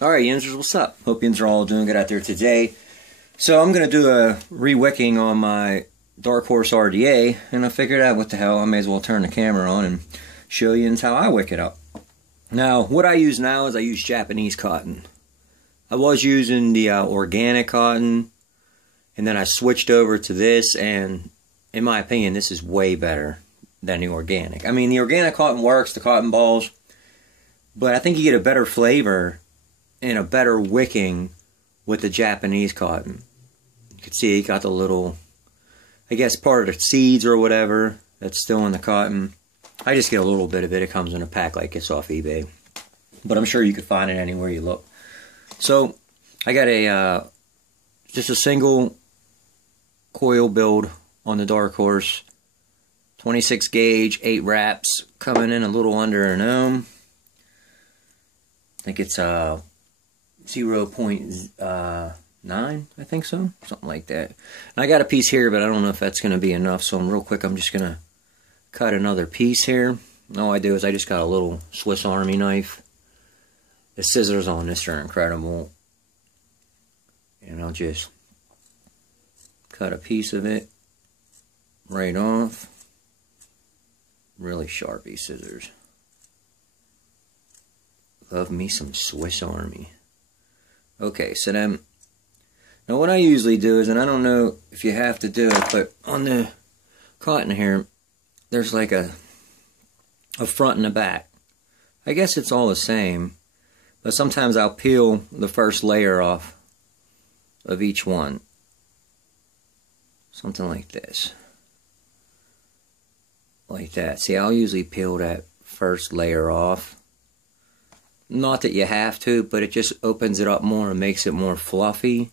Alright, Yinzers, what's up? Hope yins are all doing good out there today. So I'm going to do a re-wicking on my Dark Horse RDA, and I figured out what the hell, I may as well turn the camera on and show you how I wick it up. Now, what I use now is I use Japanese cotton. I was using the organic cotton, and then I switched over to this, and in my opinion, this is way better than the organic. I mean, the organic cotton works, the cotton balls, but I think you get a better flavor and a better wicking with the Japanese cotton. You can see it got the little, I guess, part of the seeds or whatever that's still in the cotton. I just get a little bit of it. It comes in a pack like this off eBay, but I'm sure you could find it anywhere you look. So I got a just a single coil build on the Dark Horse, 26 gauge, 8 wraps, coming in a little under an ohm. I think it's 0.9, I think so, something like that. And I got a piece here, but I don't know if that's going to be enough, so real quick I'm just going to cut another piece here. All I do is I just got a little Swiss Army knife. The scissors on this are incredible. And I'll just cut a piece of it right off. Really sharpy scissors. Love me some Swiss Army. Okay, so then, now what I usually do is, and I don't know if you have to do it, but on the cotton here, there's like a front and a back. I guess it's all the same, but sometimes I'll peel the first layer off of each one. Something like this. Like that. See, I'll usually peel that first layer off. Not that you have to, but it just opens it up more and makes it more fluffy.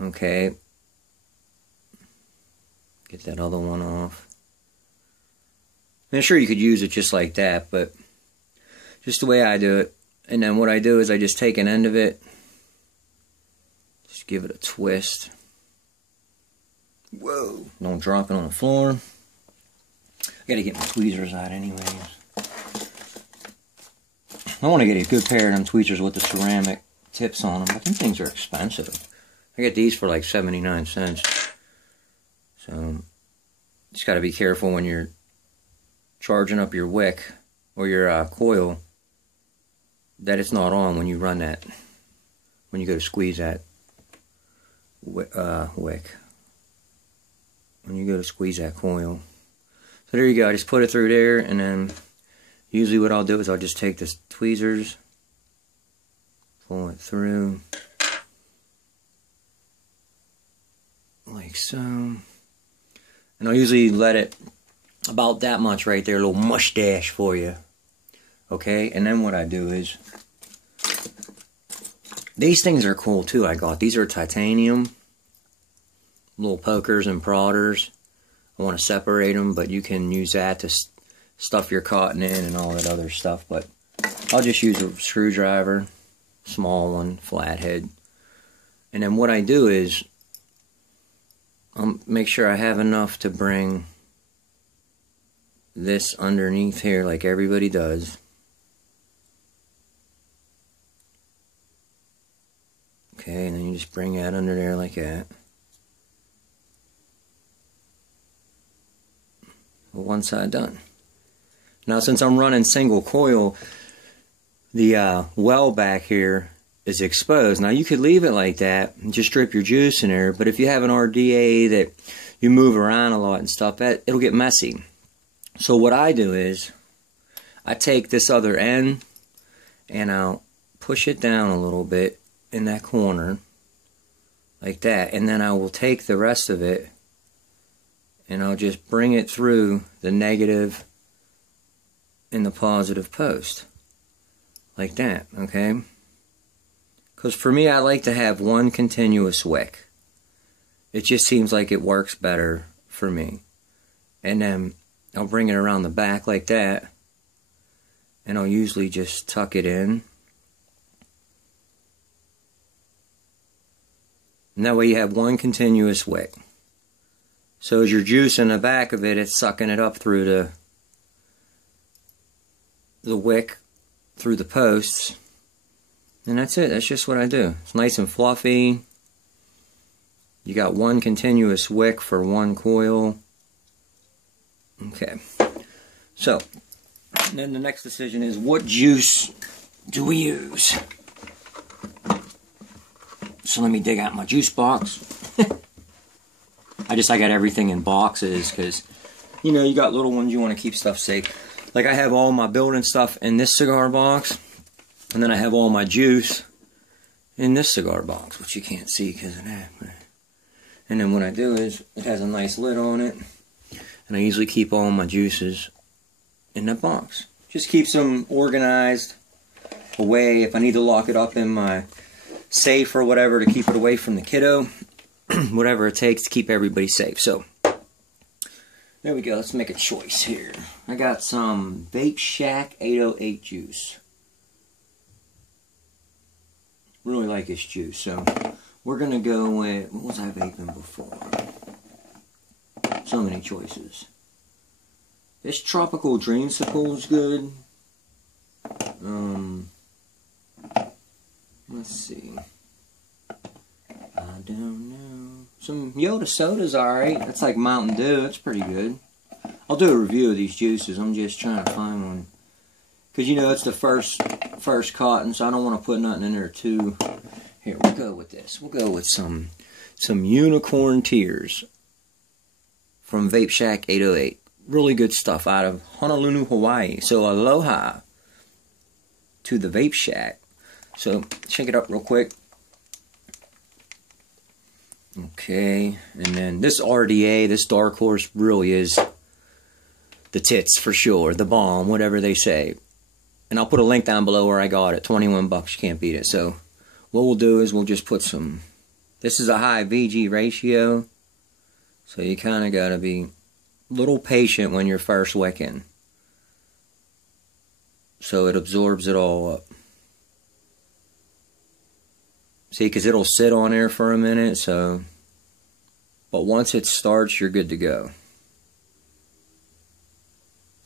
Okay. Get that other one off. I'm sure you could use it just like that, but just the way I do it. And then what I do is I just take an end of it, just give it a twist. Whoa. Don't drop it on the floor. I gotta get my tweezers out anyways. I want to get a good pair of them tweezers with the ceramic tips on them, but them things are expensive. I get these for like 79 cents. So, just got to be careful when you're charging up your wick or your coil that it's not on when you run that, when you go to squeeze that wick. When you go to squeeze that coil. So there you go, I just put it through there, and then usually what I'll do is I'll just take the tweezers, pull it through, like so. And I'll usually let it about that much right there, a little mustache for you. Okay, and then what I do is, these things are cool too I got. These are titanium, little pokers and prodders. I want to separate them, but you can use that to stuff your cotton in and all that other stuff, but I'll just use a screwdriver, small one, flathead. And then what I do is I'll make sure I have enough to bring this underneath here like everybody does. Okay, and then you just bring that under there like that. One side done. Now, since I'm running single coil, the well back here is exposed. Now, you could leave it like that and just drip your juice in there, but if you have an RDA that you move around a lot and stuff, it'll get messy. So what I do is I take this other end and I'll push it down a little bit in that corner like that, and then I will take the rest of it and I'll just bring it through the negative and the positive post. Like that, okay? Because for me, I like to have one continuous wick. It just seems like it works better for me. And then I'll bring it around the back like that. And I'll usually just tuck it in. And that way you have one continuous wick. So as your juice in the back of it, it's sucking it up through the wick, through the posts, And that's it. That's just what I do. It's nice and fluffy. You got one continuous wick for one coil. Okay. So, then the next decision is, what juice do we use? So let me dig out my juice box. I got everything in boxes because, you know, you got little ones, you want to keep stuff safe. Like I have all my building stuff in this cigar box, and then I have all my juice in this cigar box, which you can't see because of that. And then what I do is, it has a nice lid on it, and I usually keep all my juices in that box. Just keeps them organized away. If I need to lock it up in my safe or whatever to keep it away from the kiddo, whatever it takes to keep everybody safe. So there we go. Let's make a choice here. I got some Vape Shack 808 juice. Really like this juice, so we're gonna go with, what was I vaping before? So many choices. This Tropical Dreamsicle is good. Let's see. I don't know. Some Yoda Soda's alright. That's like Mountain Dew. That's pretty good. I'll do a review of these juices. I'm just trying to find one. Because, you know, it's the first cotton, so I don't want to put nothing in there too. Here, we'll go with this. We'll go with some Unicorn Tears from Vape Shack 808. Really good stuff out of Honolulu, Hawaii. So aloha to the Vape Shack. So shake it up real quick. Okay, and then this RDA, this Dark Horse, really is the tits for sure, the bomb, whatever they say. And I'll put a link down below where I got it. 21 bucks, you can't beat it. So what we'll do is we'll just put some, this is a high VG ratio, so you kind of got to be a little patient when you're first wicking, so it absorbs it all up. See, because it'll sit on there for a minute, so, but once it starts, you're good to go.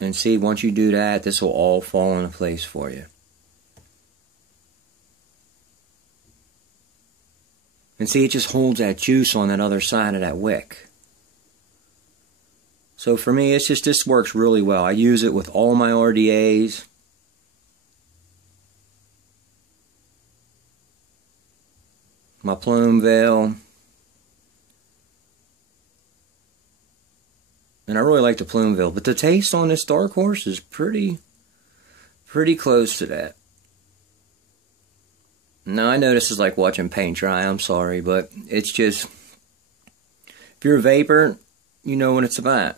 And see, once you do that, this will all fall into place for you. And see, it just holds that juice on that other side of that wick. So for me, it's just, this works really well. I use it with all my RDAs. My plume veil. And I really like the plume veil. But the taste on this Dark Horse is pretty close to that. Now, I know this is like watching paint dry. I'm sorry. But it's just, if you're a vapor, you know what it's about.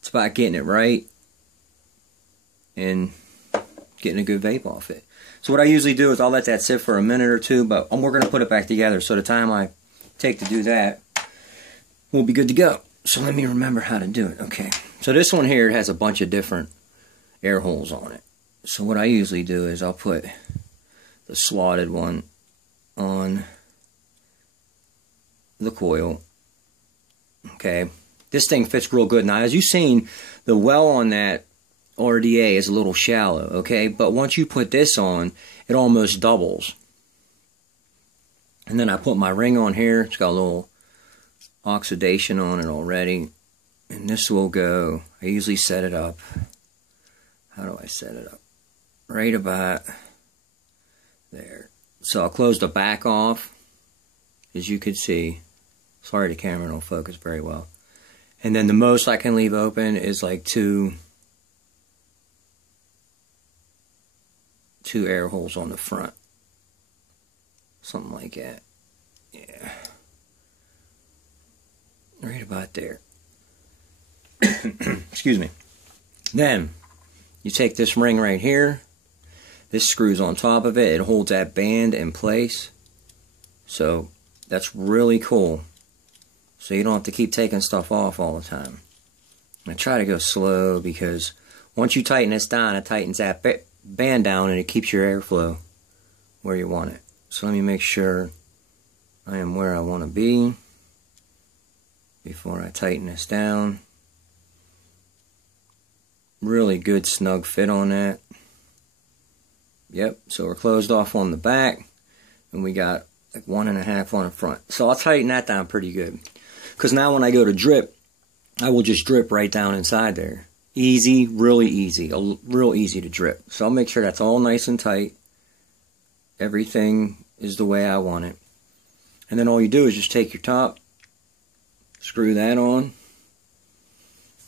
It's about getting it right and getting a good vape off it. So what I usually do is I'll let that sit for a minute or two, but we're going to put it back together, so the time I take to do that, we'll be good to go. So let me remember how to do it. Okay, so this one here has a bunch of different air holes on it. So what I usually do is I'll put the slotted one on the coil. Okay, this thing fits real good. Now, as you've seen, the well on that RDA is a little shallow, okay? But once you put this on, it almost doubles. And then I put my ring on here. It's got a little oxidation on it already. And this will go, I usually set it up. How do I set it up? Right about there. So I'll close the back off, as you can see. Sorry, the camera don't focus very well. And then the most I can leave open is like two air holes on the front. Something like that. Yeah. Right about there. Excuse me. Then, you take this ring right here. This screws on top of it. It holds that band in place. So, that's really cool. So you don't have to keep taking stuff off all the time. I try to go slow because once you tighten this down, it tightens that band down and it keeps your airflow where you want it. So let me make sure I am where I want to be before I tighten this down. Really good snug fit on that. Yep, so we're closed off on the back, and we got like 1.5 on the front. So I'll tighten that down pretty good. Because now when I go to drip, I will just drip right down inside there. Easy, really easy, real easy to drip. So I'll make sure that's all nice and tight. Everything is the way I want it. And then all you do is just take your top, screw that on,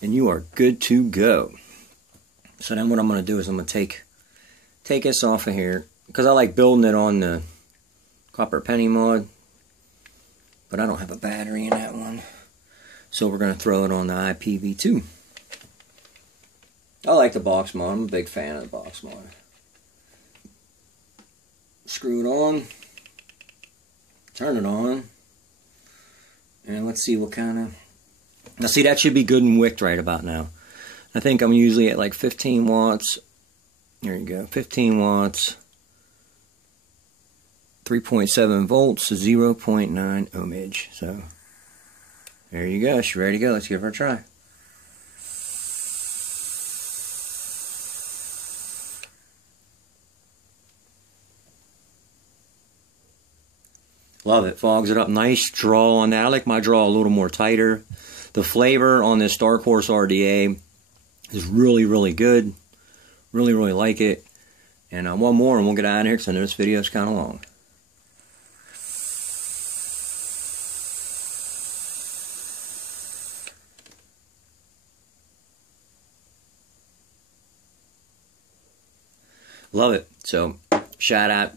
and you are good to go. So then what I'm going to do is I'm going to take this off of here, because I like building it on the copper penny mod, but I don't have a battery in that one. So we're going to throw it on the IPv2. I like the box mod. I'm a big fan of the box mod. Screw it on. Turn it on. And let's see what kind of... Now see, that should be good and wicked right about now. I think I'm usually at like 15 watts. There you go. 15 watts. 3.7 volts, 0.9 ohmage. So, there you go. She's ready to go. Let's give her a try. Love it. Fogs it up nice. Draw on that. I like my draw a little more tighter. The flavor on this Dark Horse RDA is really, really good. Really, really like it. And one more and we'll get out of here because I know this video is kind of long. Love it. So, shout out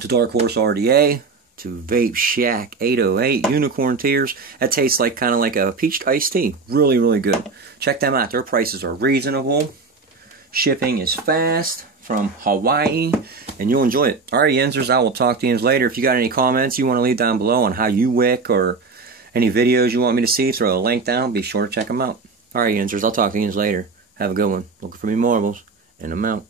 to Dark Horse RDA, to Vape Shack 808 Unicorn Tears. That tastes like kind of like a peached iced tea. Really, really good. Check them out. Their prices are reasonable. Shipping is fast from Hawaii, and you'll enjoy it. Alright, Yenzers, I will talk to you later. If you got any comments you want to leave down below on how you wick or any videos you want me to see, throw a link down. Be sure to check them out. Alright, Yenzers, I'll talk to you later. Have a good one. Looking for me marbles, and I'm out.